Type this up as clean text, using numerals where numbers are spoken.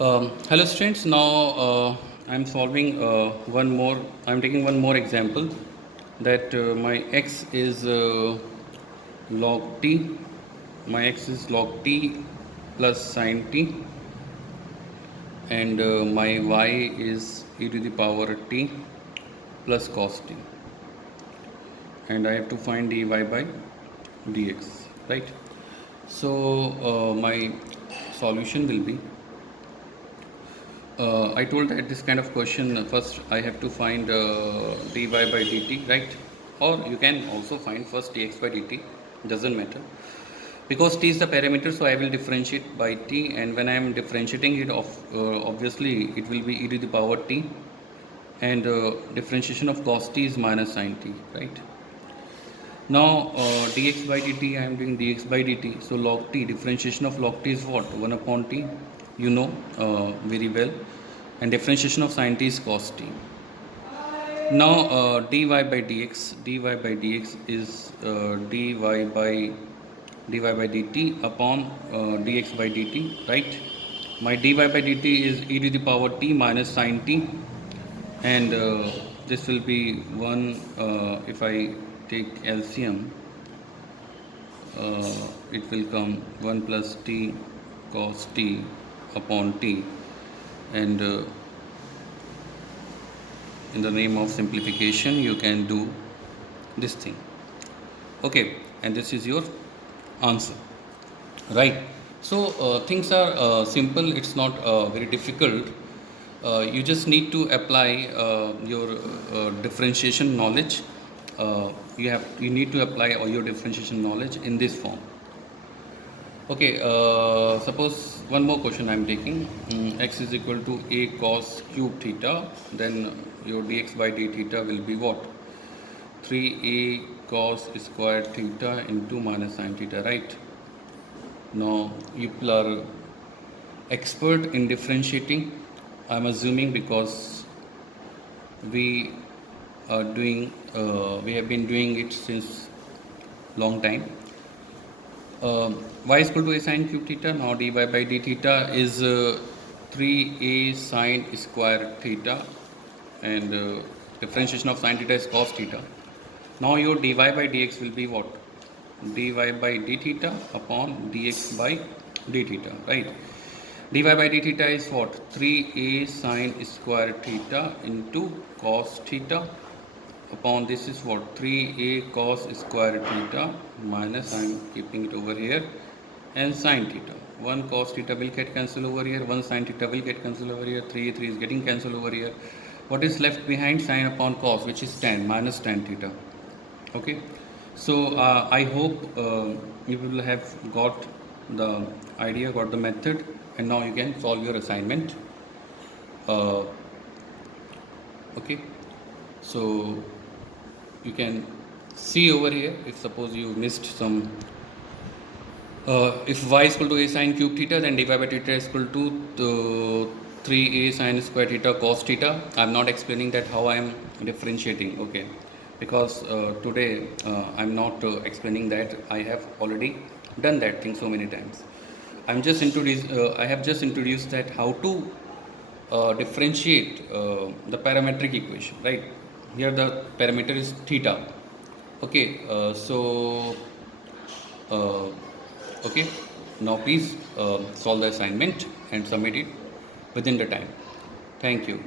Hello students, now I'm solving one more, I'm taking one more example that my x is log t, my x is log t plus sine t, and my y is e to the power t plus cos t, and I have to find dy by dx, right? So my solution will be I told that this kind of question first I have to find dy by dt, right? Or you can also find first dx by dt, doesn't matter. Because t is the parameter, so I will differentiate by t, and when I am differentiating it, obviously it will be e to the power t, and differentiation of cos t is minus sine t, right? Now dx by dt, I am doing dx by dt, so log t, differentiation of log t is what? 1 upon t, you know very well, and differentiation of sine t is cos t. Now dy by dx is dy by dt upon dx by dt, right? My dy by dt is e to the power t minus sine t, and this will be 1, if I take LCM, it will come 1 plus t cos t upon t, and in the name of simplification you can do this thing, okay, and this is your answer, right? So things are simple, it's not very difficult. You just need to apply your differentiation knowledge. You need to apply all your differentiation knowledge in this form. Okay, suppose one more question I am taking. X is equal to a cos cube theta, then your dx by d theta will be what? 3a cos square theta into minus sine theta, right? Now you people are expert in differentiating, I am assuming, because we are doing, we have been doing it since long time. Y is equal to a sine cube theta. Now dy by d theta is 3a sine square theta, and differentiation of sine theta is cos theta. Now your dy by dx will be what? Dy by d theta upon dx by d theta, right? Dy by d theta is what? 3a sine square theta into cos theta upon this is what? 3a cos square theta minus, I am keeping it over here, and sine theta. 1 cos theta will get cancelled over here, 1 sine theta will get cancelled over here, 3 is getting cancelled over here. What is left behind? Sine upon cos, which is tan, minus tan theta. Okay, so I hope you will have got the idea, got the method, and now you can solve your assignment. Okay, so you can see over here, if suppose you missed some, if y is equal to a sine cube theta, then dy by theta is equal to 3a sine square theta cos theta. I am not explaining that how I am differentiating, okay, because today I am not explaining that. I have already done that thing so many times. I have just introduced that how to differentiate the parametric equation, right? Here the parameter is theta. Okay, okay, now please solve the assignment and submit it within the time. Thank you.